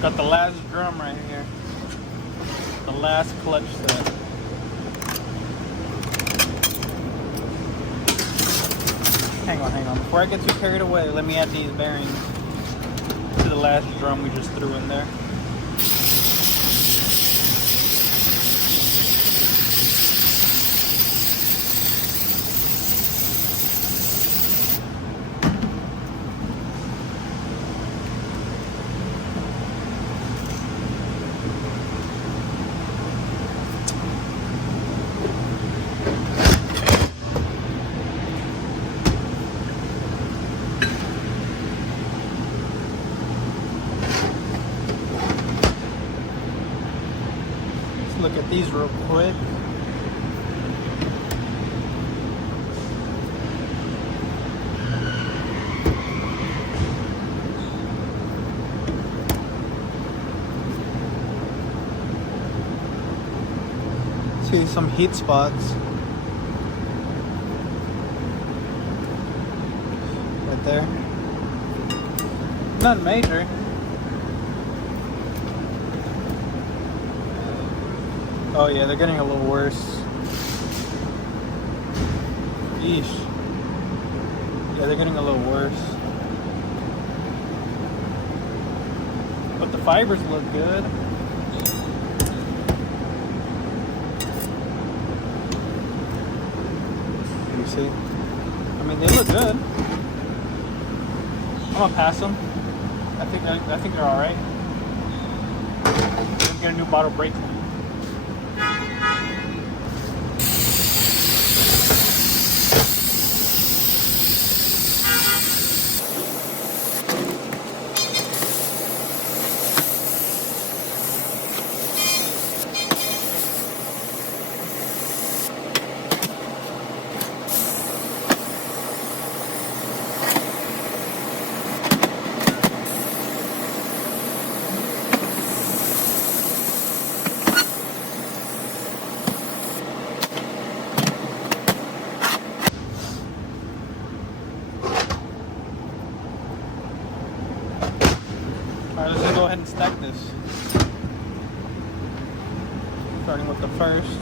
Got the last drum right here. The last clutch set. Hang on. Before I get too carried away, let me add these bearings to the last drum we just threw in there. Look at these real quick. See some heat spots right there. Nothing major. Oh yeah, they're getting a little worse. Yeesh. Yeah, they're getting a little worse. But the fibers look good. You see? I mean, they look good. I'm gonna pass them. I think they're all right. Let's get a new bottle brake. Alright, let's just go ahead and stack this. Starting with the first.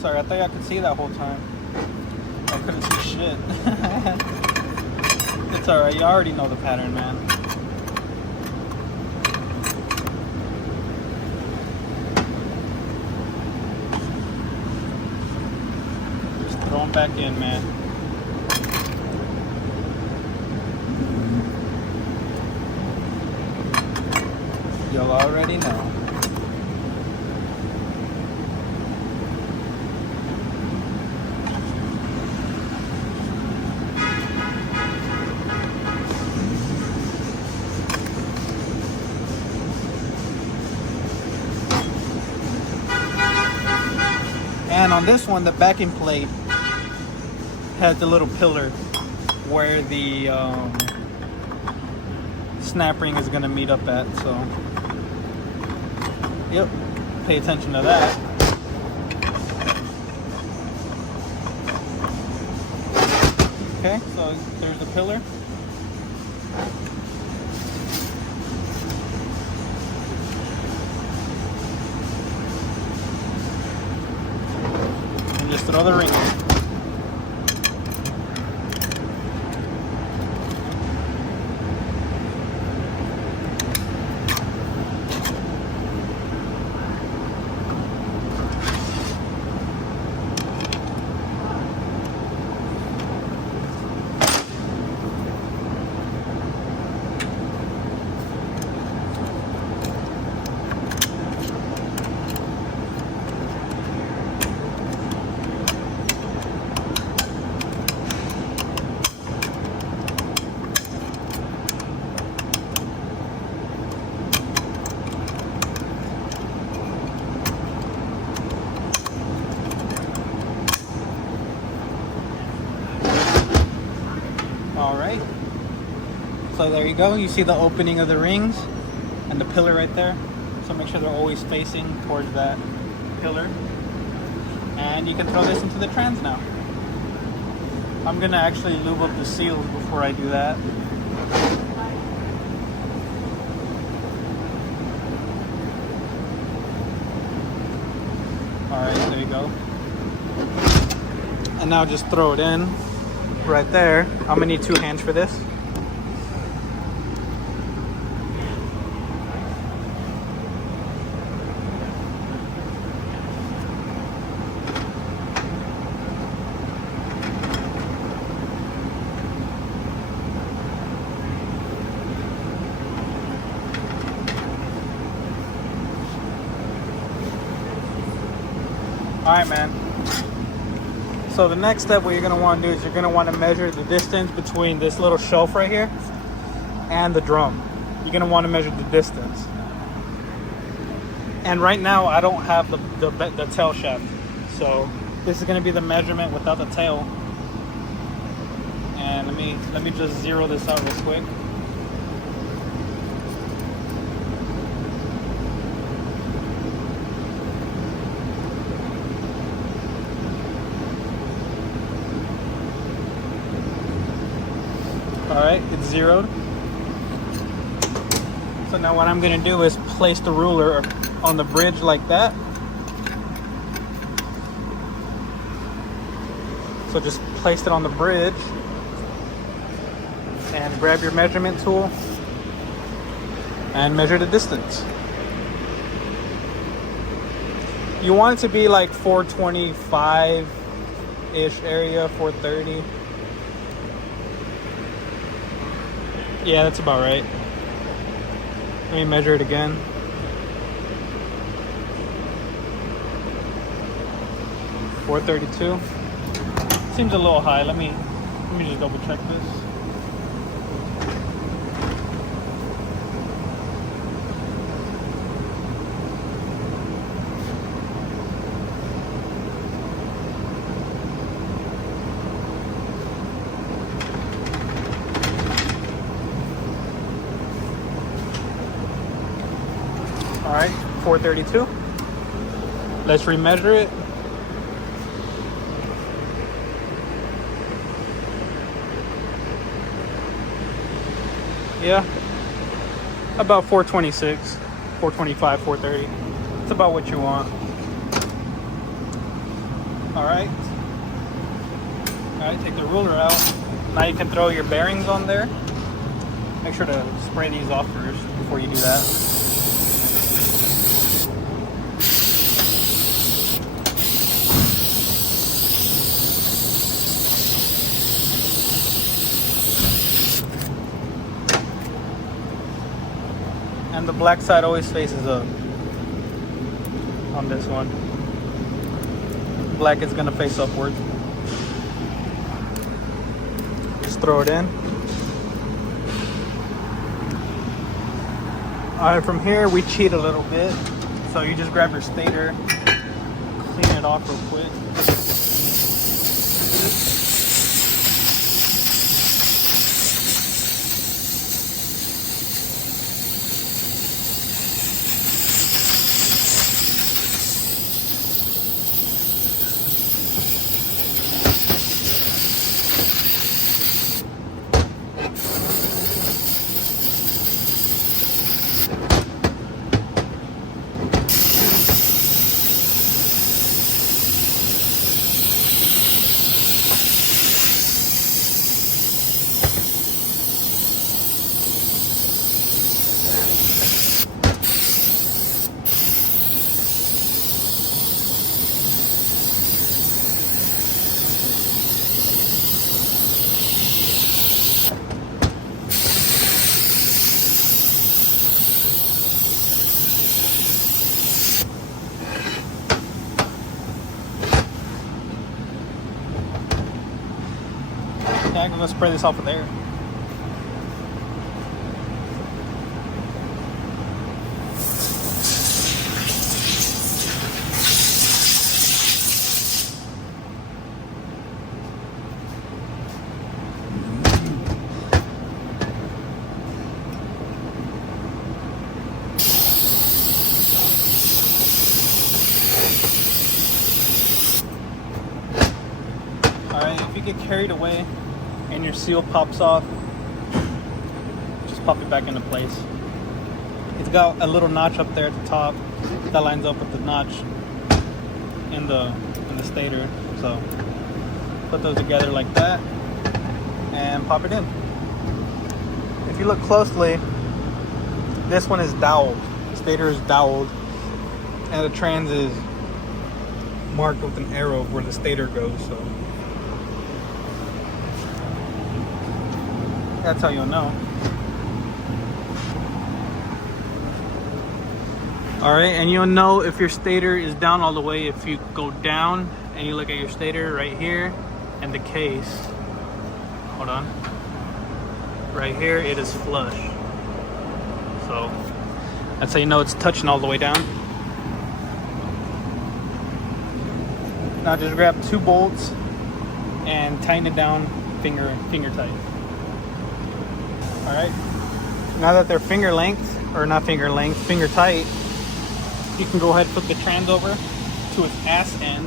Sorry, I thought y'all could see that whole time. I couldn't see shit. It's alright, you already know the pattern, man. Just throw them back in, man. You'll already know. And on this one, the backing plate has the little pillar where the snap ring is going to meet up at. So, yep, pay attention to that. Okay, so there's the pillar. Just throw the ring in. All right. So there you go. You see the opening of the rings and the pillar right there. So make sure they're always facing towards that pillar. And you can throw this into the trans now. I'm gonna actually lube up the seals before I do that. Alright, there you go. And now just throw it in right there. I'm gonna need 2 hands for this. Alright, man. So the next step, what you're going to want to do is you're going to want to measure the distance between this little shelf right here and the drum. You're going to want to measure the distance. And right now, I don't have the tail shaft. So this is going to be the measurement without the tail. And let me just zero this out real quick. Alright, it's zeroed. So now what I'm going to do is place the ruler on the bridge like that. So just place it on the bridge and grab your measurement tool and measure the distance. You want it to be like 425-ish area, 430. Yeah, that's about right. Let me measure it again. $432. Seems a little high. Let me just double check this. All right, 432. Let's remeasure it. Yeah, about 426, 425, 430. It's about what you want. All right, take the ruler out. Now you can throw your bearings on there. Make sure to spray these off first before you do that. And the black side always faces up on this one. Black is gonna face upward. Just throw it in. All right, from here we cheat a little bit. So you just grab your stator, clean it off real quick. Okay, I'm gonna spray this off of there. carried away and your seal pops off, just pop it back into place. It's got a little notch up there at the top that lines up with the notch in the stator. So put those together like that and pop it in. If you look closely, this one is doweled. The stator is doweled, and the trans is marked with an arrow where the stator goes. So that's how you'll know. Alright, and you'll know if your stator is down all the way if you go down and you look at your stator right here and the case. Hold on. Right here, it is flush. So that's how you know it's touching all the way down. Now just grab 2 bolts and tighten it down finger tight. Alright. Now that they're finger length, or not finger length, finger tight, you can go ahead and flip the trans over to its ass end.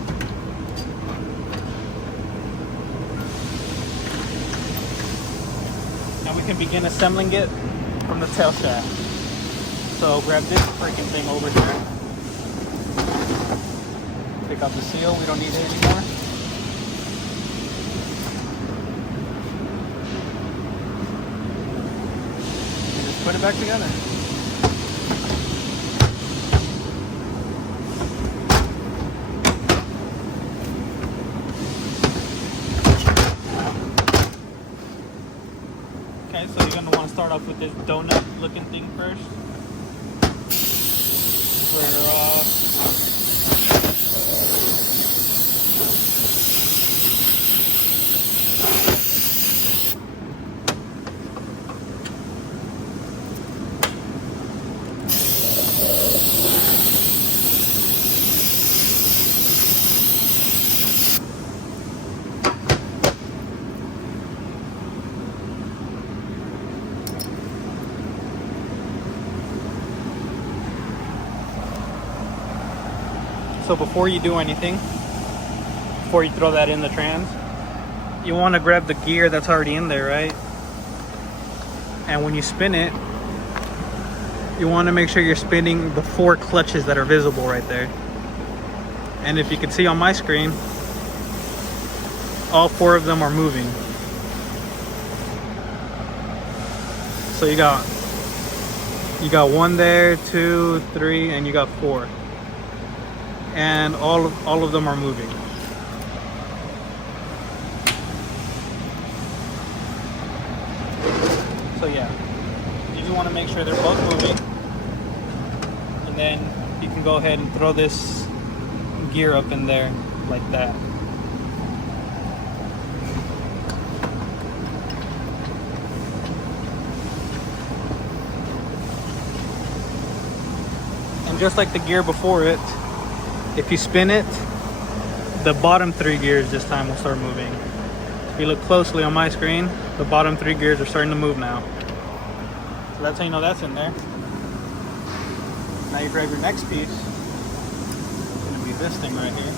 And we can begin assembling it from the tail shaft. So grab this freaking thing over here. Pick up the seal, we don't need it anymore. And just put it back together. Okay, so you're going to want to start off with this donut looking thing first. Square her off. So before you do anything, before you throw that in the trans, you want to grab the gear that's already in there, right? And when you spin it, you want to make sure you're spinning the 4 clutches that are visible right there. And if you can see on my screen, all 4 of them are moving. So you got 1 there, 2, 3, and you got 4. And all of them are moving. So yeah, you just want to make sure they're both moving, and then you can go ahead and throw this gear up in there like that. And just like the gear before it, if you spin it, the bottom 3 gears this time will start moving. If you look closely on my screen, the bottom 3 gears are starting to move now. So that's how you know that's in there. Now you grab your next piece. It's going to be this thing right here.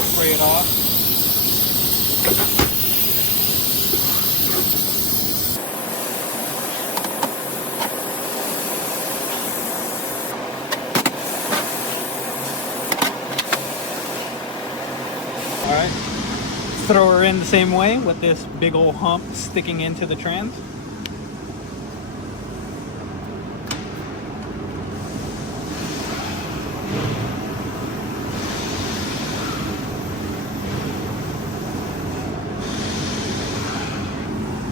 Spray it off. Alright, throw her in the same way with this big old hump sticking into the trans.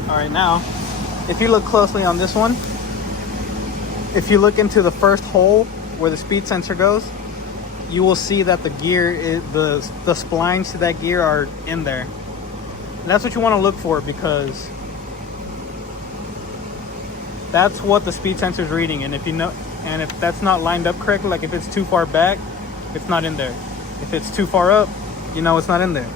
Alright, now, if you look closely on this one, if you look into the first hole where the speed sensor goes, you will see that the gear is, the splines to that gear are in there. And that's what you want to look for, because that's what the speed sensor is reading. And if you know, and if that's not lined up correctly, like if it's too far back, it's not in there. If it's too far up, you know it's not in there.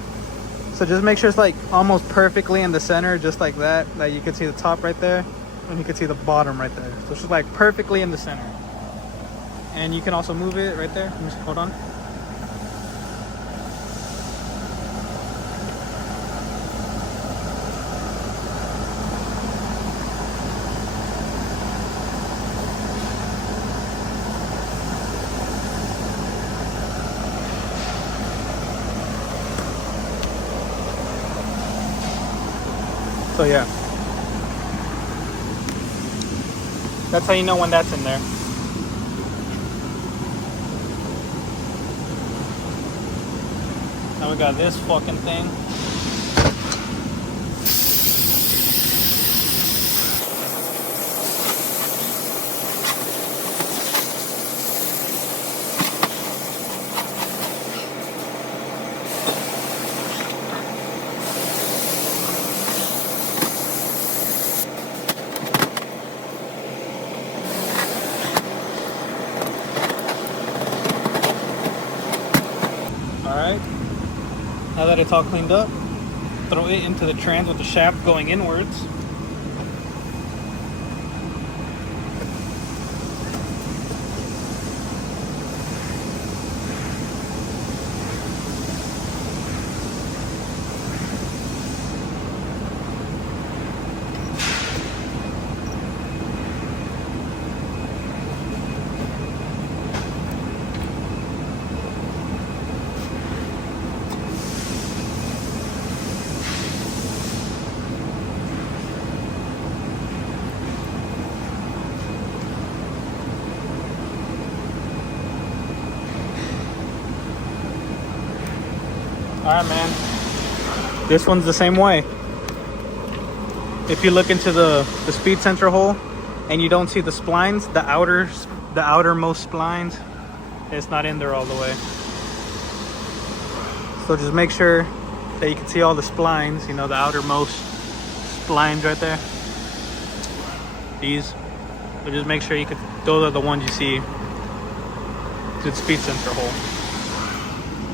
So just make sure it's like almost perfectly in the center, just like that. Like you can see the top right there, and you can see the bottom right there. So it's just like perfectly in the center. And you can also move it right there. Hold on. So yeah, that's how you know when that's in there. Now we got this fucking thing. Alright, now that it's all cleaned up, throw it into the trans with the shaft going inwards. Alright, man, this one's the same way. If you look into the speed sensor hole and you don't see the splines, the outermost splines, it's not in there all the way. So just make sure that you can see all the splines, you know, the outermost splines right there. These. So just make sure you can, those are the ones you see to the speed sensor hole.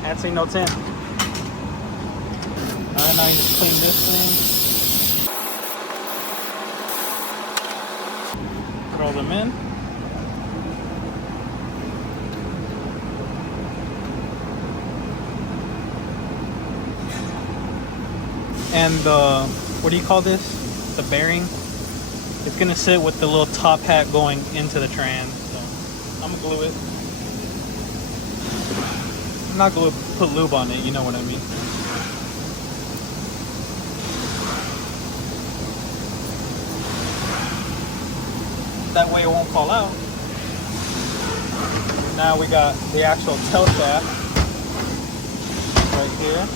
And see, no it's in. Alright, now you just clean this thing. Throw them in. And the, what do you call this? The bearing. It's gonna sit with the little top hat going into the trans. So I'm gonna glue it. I'm not gonna put lube on it, you know what I mean. That way it won't fall out. Now we got the actual tail shaft right here.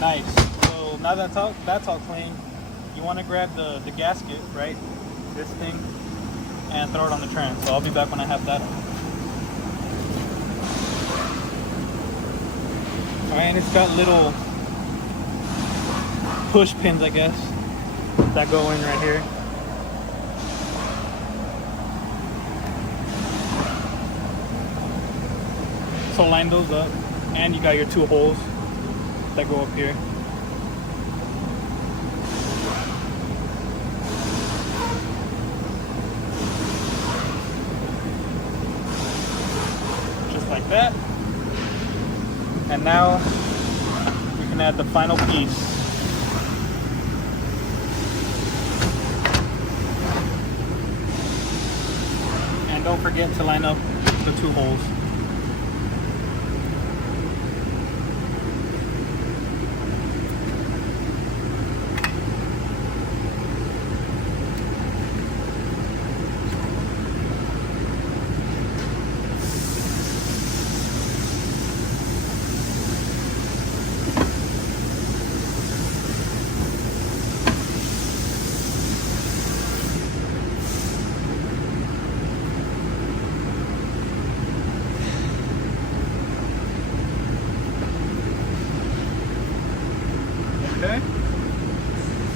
Nice. So now that's all clean, you want to grab the gasket, right? This thing, and throw it on the trans. So I'll be back when I have that on. Alright, and it's got little push pins, I guess, that go in right here. So line those up, and you got your two holes that go up here. Just like that. And now we can add the final piece. And don't forget to line up the two holes. Okay?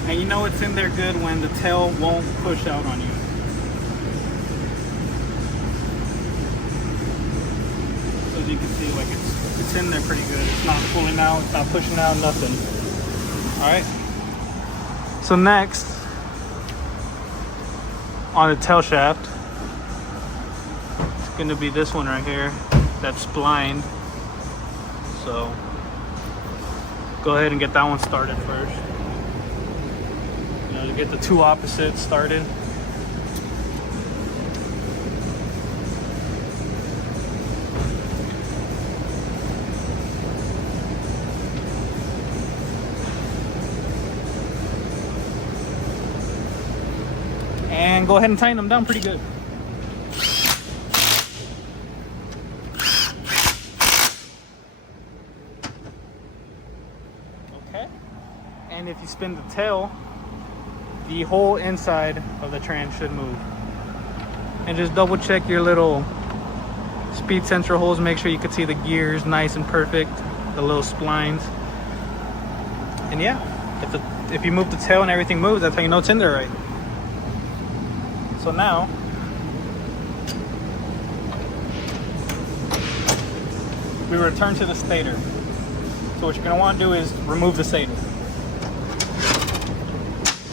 And you know it's in there good when the tail won't push out on you. So as you can see, like it's it's in there pretty good. It's not pulling out, it's not pushing out, nothing. All right. So next, on the tail shaft, it's gonna be this one right here that's splined. So go ahead and get that one started first. You know, to get the two opposites started. And go ahead and tighten them down pretty good. Okay. And if you spin the tail, the whole inside of the trans should move. And just double check your little speed sensor holes. Make sure you can see the gears nice and perfect, the little splines. And yeah, if you move the tail and everything moves, that's how you know it's in there right. So now, we return to the stator. So what you're gonna wanna do is remove the stator.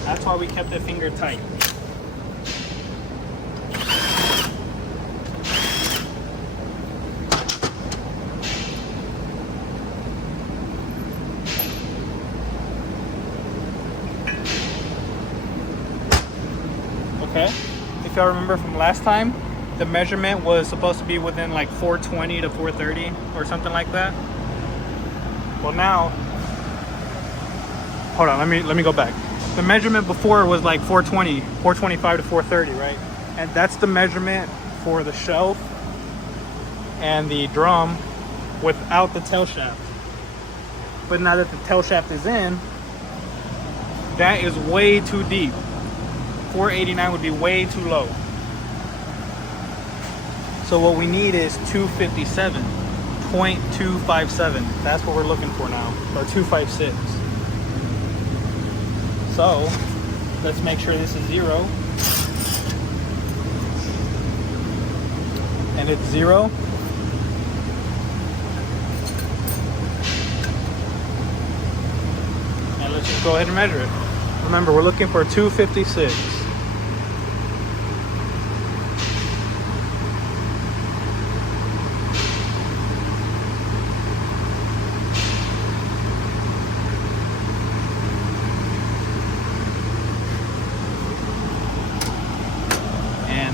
That's why we kept the finger tight. Okay. If y'all remember from last time, the measurement was supposed to be within like 420 to 430 or something like that. Well now, hold on, let me go back. The measurement before was like 425 to 430, right? And that's the measurement for the shelf and the drum without the tail shaft. But now that the tail shaft is in, that is way too deep. 489 would be way too low. So what we need is 257.257. That's what we're looking for now, or 256. So let's make sure this is 0. And it's 0. And let's just go ahead and measure it. Remember, we're looking for 256.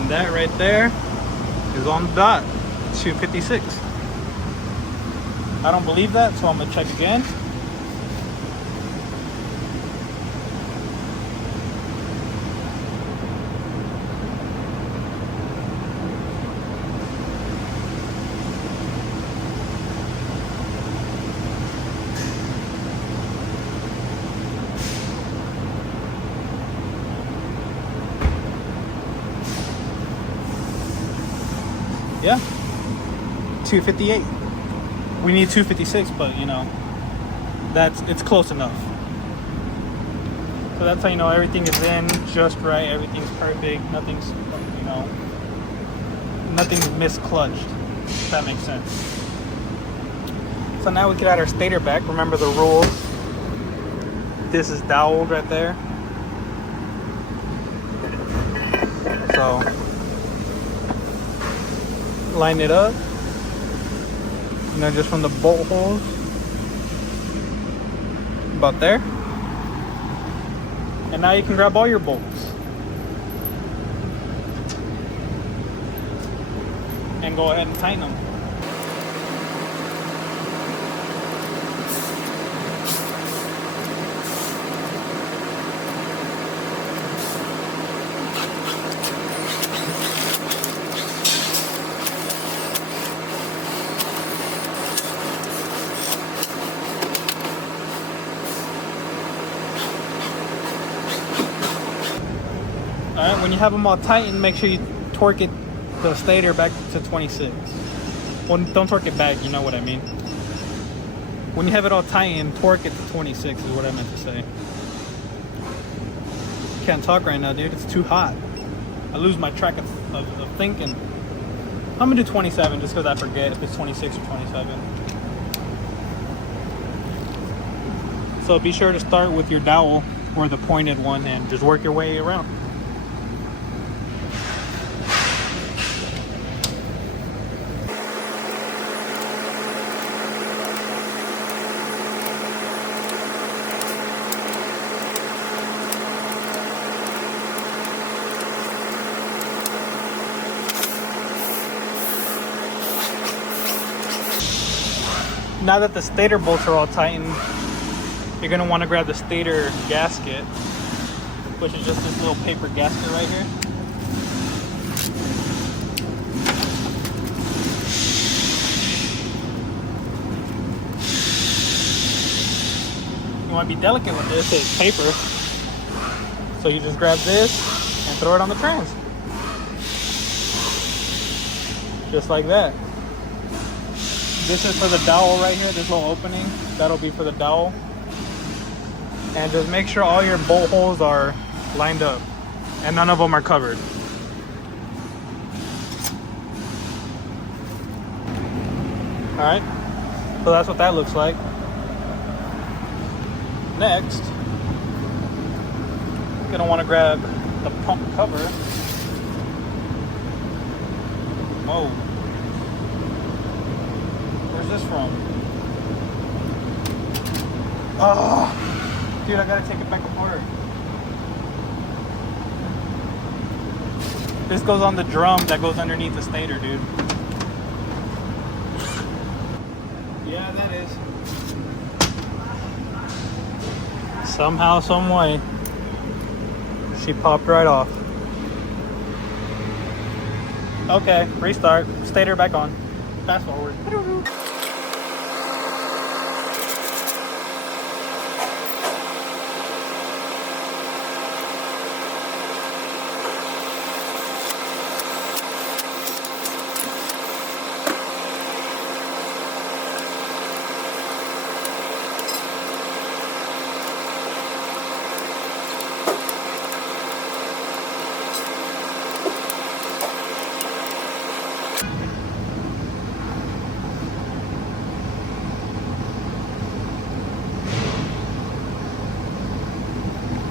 That right there is on the dot, 256. I don't believe that, so I'm gonna check again. Yeah, 258. We need 256, but you know, it's close enough. So that's how you know everything is in just right, everything's perfect, nothing's, you know, nothing's misclutched, if that makes sense. So now we can add our stator back. Remember the rules. This is doweled right there. So line it up, you know, just from the bolt holes, about there. And now you can grab all your bolts and go ahead and tighten them. Alright, when you have them all tightened, make sure you torque it, the stator back to 26. Well, don't torque it back, you know what I mean. When you have it all tightened, torque it to 26 is what I meant to say. Can't talk right now, dude. It's too hot. I lose my track of thinking. I'm gonna do 27 just because I forget if it's 26 or 27. So be sure to start with your dowel or the pointed one and just work your way around. Now that the stator bolts are all tightened, you're going to want to grab the stator gasket, which is just this little paper gasket right here. You want to be delicate with this, it's paper. So you just grab this and throw it on the trans. Just like that. This is for the dowel right here, this little opening. That'll be for the dowel. And just make sure all your bolt holes are lined up and none of them are covered. Alright, so that's what that looks like. Next, you're gonna want to grab the pump cover. Whoa. Where's this from? Oh! Dude, I gotta take it back apart. This goes on the drum that goes underneath the stator, dude. Yeah, that is. Somehow, some way, she popped right off. Okay, restart. Stator back on. Fast forward.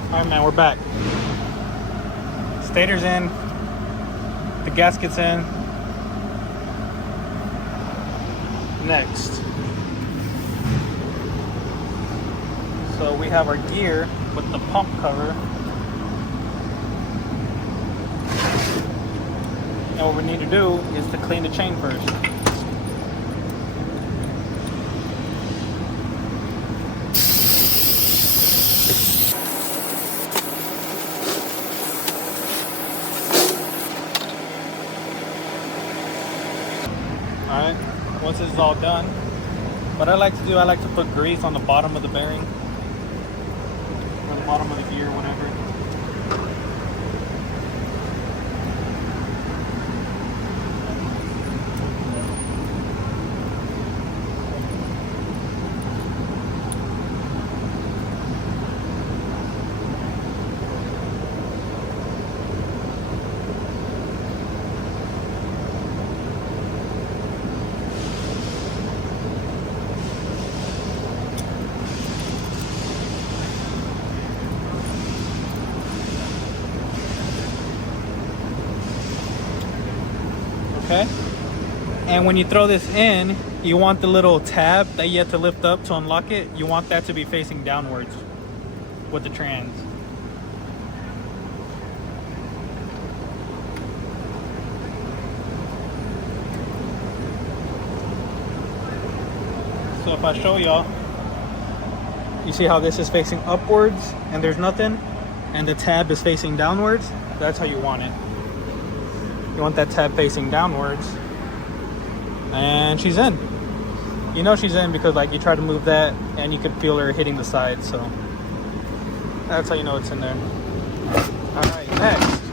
Alright, man, we're back. Stator's in. The gasket's in. Next. So we have our gear with the pump cover. And what we need to do is to clean the chain first. Alright, once this is all done, what I like to do, I like to put grease on the bottom of the bearing, or the bottom of the gear, whatever. Okay, and when you throw this in, you want the little tab that you have to lift up to unlock it, you want that to be facing downwards with the trans. So if I show y'all, you see how this is facing upwards and there's nothing, and the tab is facing downwards? That's how you want it. You want that tab facing downwards, and she's in. You know she's in because like you try to move that and you can feel her hitting the side, so that's how you know it's in there. Alright, next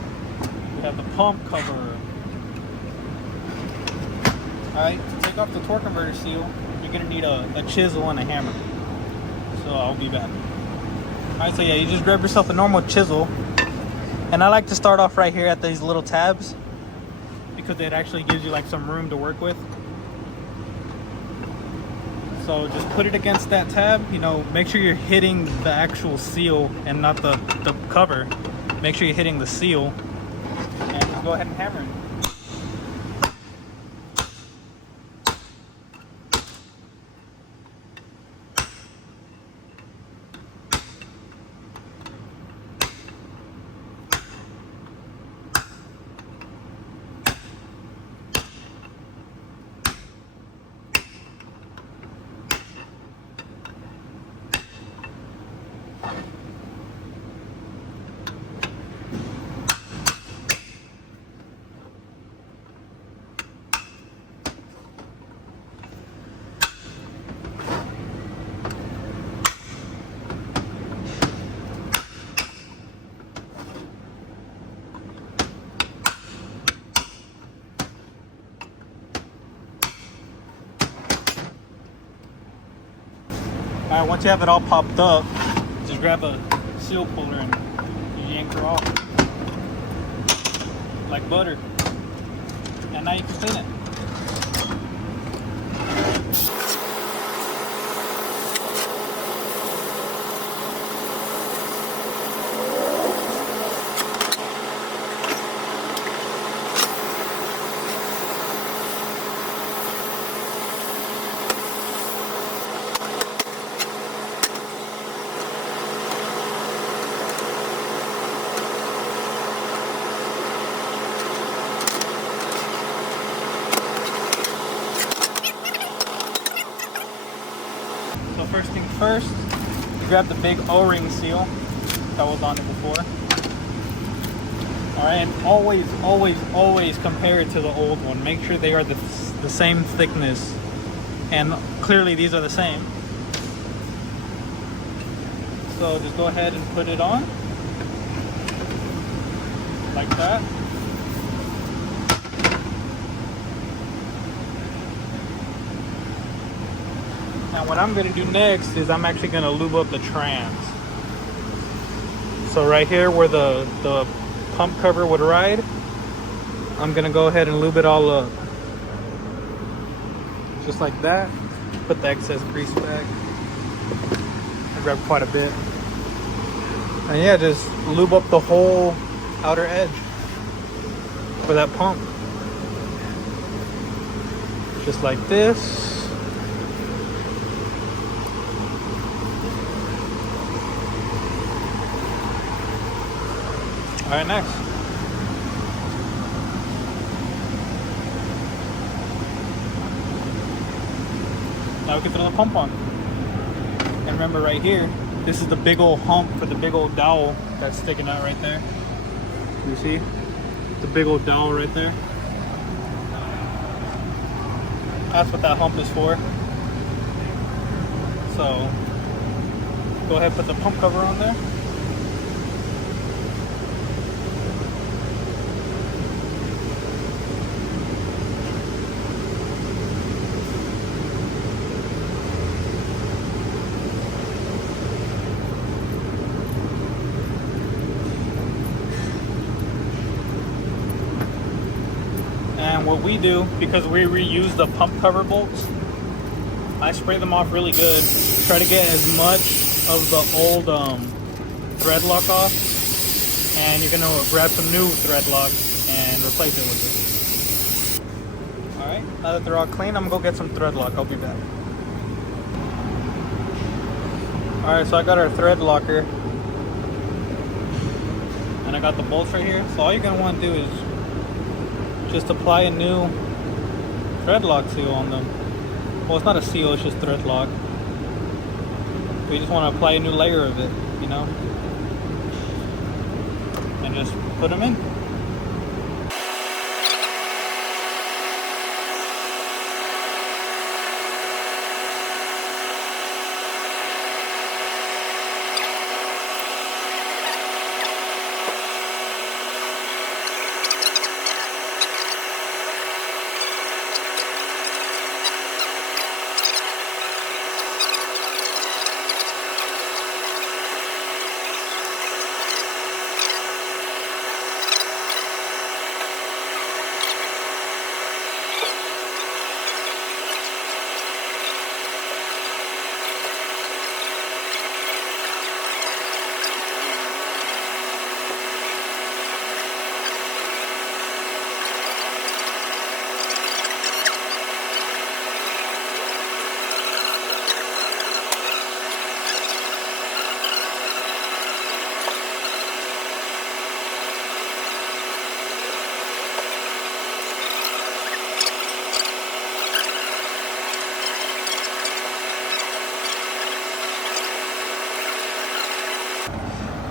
we have the pump cover. Alright, to take off the torque converter seal, you're gonna need a chisel and a hammer. So I'll be back. Alright, so yeah, you just grab yourself a normal chisel, and I like to start off right here at these little tabs, because it actually gives you like some room to work with. So just put it against that tab, you know, make sure you're hitting the actual seal and not the cover. Make sure you're hitting the seal and just go ahead and hammer it. Alright, once you have it all popped up, just grab a seal puller and you yank her off. Like butter. And now you can clean it. So first thing first, you grab the big O-ring seal that was on it before. Alright, and always compare it to the old one. Make sure they are the same thickness. And clearly these are the same. So just go ahead and put it on. Like that. Now what I'm going to do next is I'm actually going to lube up the trans. So right here where the pump cover would ride, I'm going to go ahead and lube it all up. Just like that. Put the excess grease back. I grabbed quite a bit. And yeah, just lube up the whole outer edge for that pump. Just like this. Alright, next. Now we can throw the pump on. And remember right here, this is the big old hump for the big old dowel that's sticking out right there. You see? The big old dowel right there. That's what that hump is for. So, go ahead and put the pump cover on there. And what we do, because we reuse the pump cover bolts, I spray them off really good. Try to get as much of the old thread lock off, and you're gonna grab some new thread lock and replace it with it. Alright, now that they're all clean, I'm gonna go get some thread lock. I'll be back. Alright, so I got our thread locker, and I got the bolts right here. So all you're gonna want to do is just apply a new thread lock seal on them. Well, it's not a seal, it's just thread lock. We just want to apply a new layer of it, you know, and just put them in.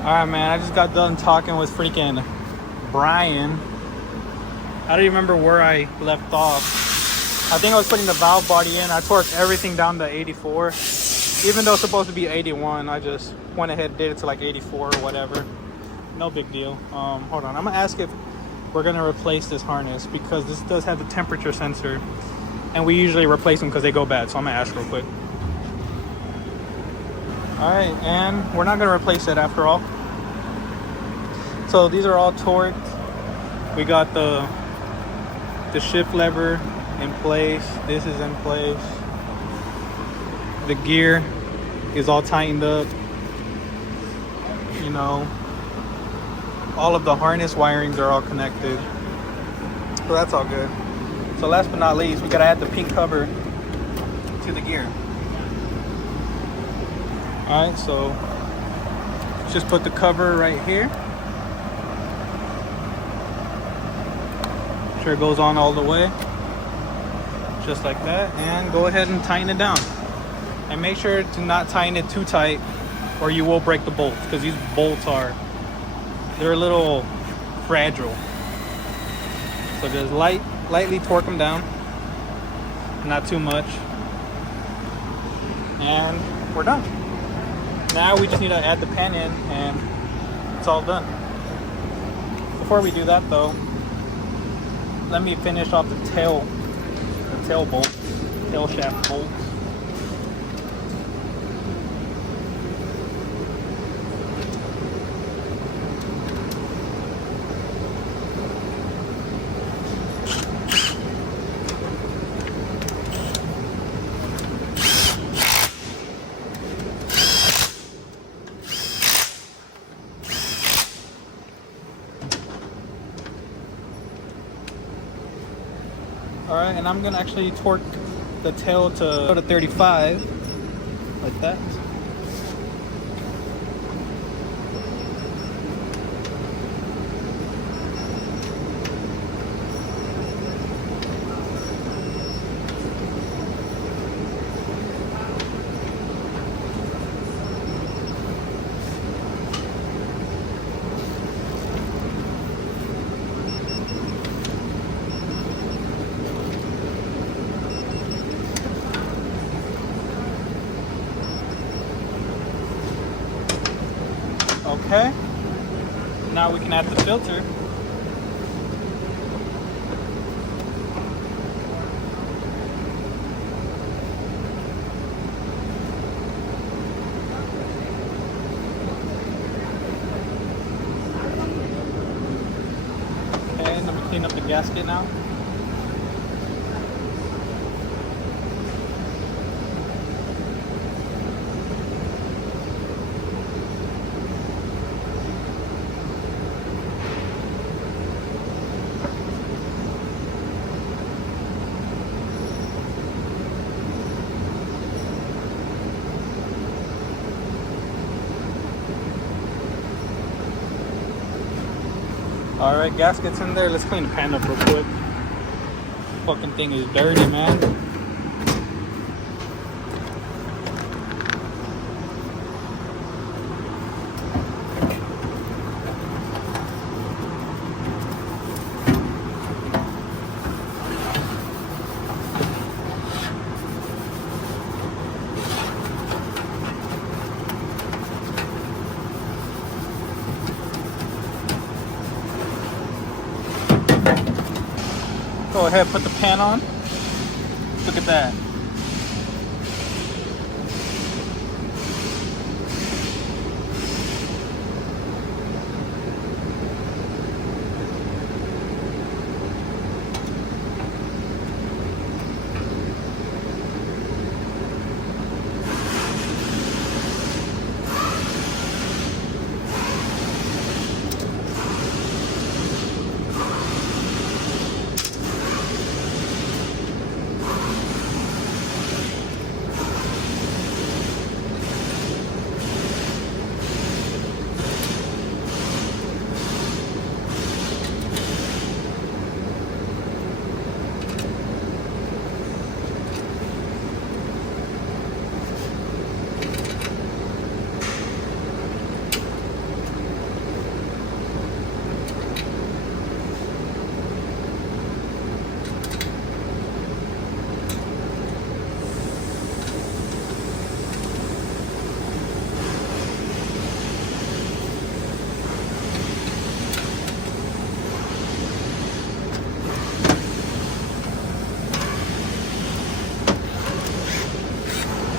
Alright, man, I just got done talking with freaking Brian. I don't even remember where I left off. I think I was putting the valve body in. I torqued everything down to 84. Even though it's supposed to be 81, I just went ahead and did it to like 84 or whatever. No big deal. Hold on, I'm gonna ask if we're gonna replace this harness because this does have the temperature sensor, and we usually replace them because they go bad. So I'm gonna ask real quick. All right, and we're not gonna replace it after all. So these are all torqued. We got the shift lever in place. This is in place. The gear is all tightened up. You know, all of the harness wirings are all connected. So that's all good. So last but not least, we gotta add the pink cover to the gear. All right, so just put the cover right here. Make sure it goes on all the way, just like that, and go ahead and tighten it down. And make sure to not tighten it too tight or you will break the bolts, because these bolts they're a little fragile. So just lightly torque them down, not too much, and we're done. Now we just need to add the pan in and it's all done. Before we do that though, let me finish off the tail bolts, tail shaft bolts. Alright, and I'm gonna actually torque the tail to 35, like that. Okay, now we can add the filter. Okay, let me clean up the gasket now. Alright, gasket's in there. Let's clean the pan up real quick. Fucking thing is dirty, man. Go ahead, put the pan on. Look at that.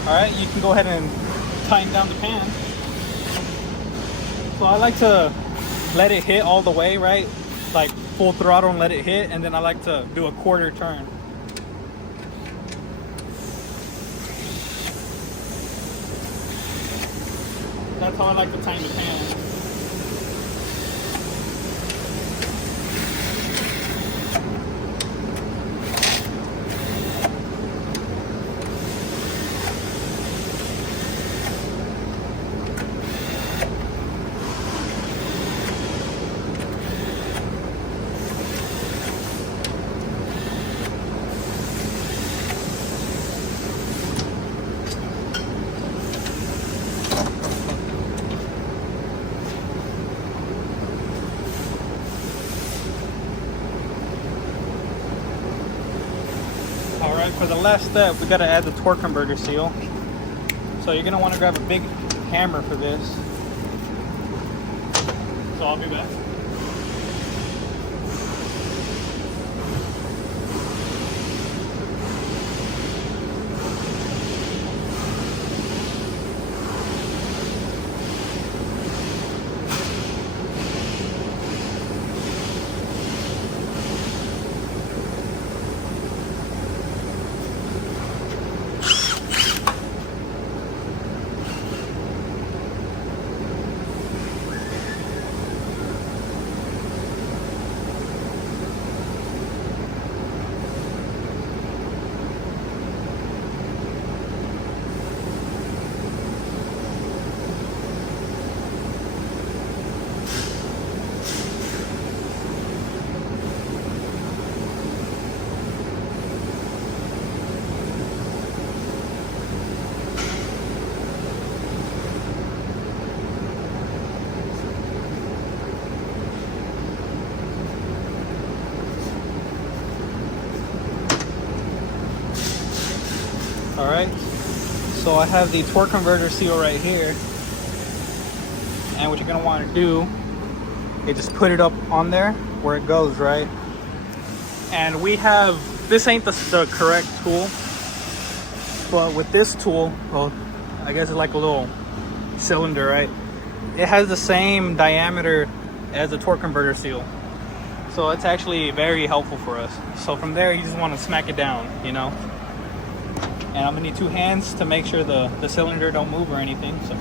All right, you can go ahead and tighten down the pan. So I like to let it hit all the way, right? Like full throttle and let it hit, and then I like to do a quarter turn. That's how I like to tighten the pan. Alright, for the last step, we gotta add the torque converter seal. So you're gonna wanna grab a big hammer for this. So I'll be back. Alright, so I have the torque converter seal right here, and what you're going to want to do is just put it up on there where it goes, right? And we have, this ain't the correct tool, but with this tool, well, I guess it's like a little cylinder, right? It has the same diameter as the torque converter seal, so it's actually very helpful for us. So from there, you just want to smack it down, you know? And I'm gonna need two hands to make sure the cylinder don't move or anything. So.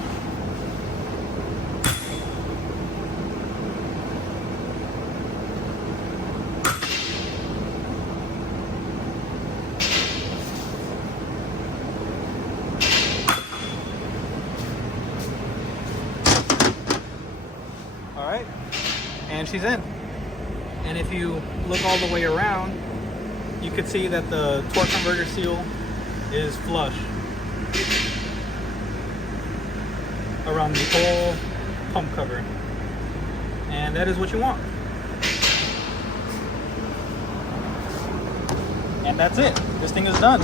All right, and she's in. And if you look all the way around, you could see that the torque converter seal is flush around the whole pump cover, and that is what you want. And that's it. This thing is done.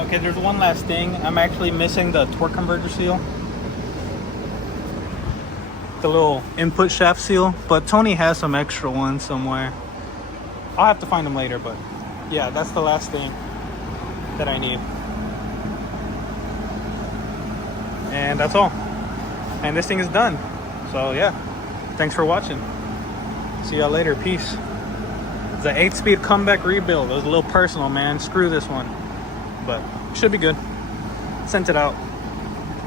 Okay, there's one last thing. I'm actually missing the torque converter seal, the little input shaft seal, but Tony has some extra ones somewhere. I'll have to find them later, but yeah, that's the last thing that I need. And that's all. And this thing is done. So yeah, thanks for watching. See y'all later. Peace. It's an 8-speed comeback rebuild. It was a little personal, man. Screw this one. But should be good. Sent it out.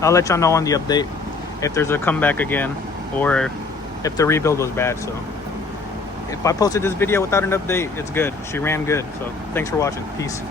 I'll let y'all know on the update if there's a comeback again or if the rebuild was bad. So if I posted this video without an update, it's good. She ran good. So thanks for watching. Peace.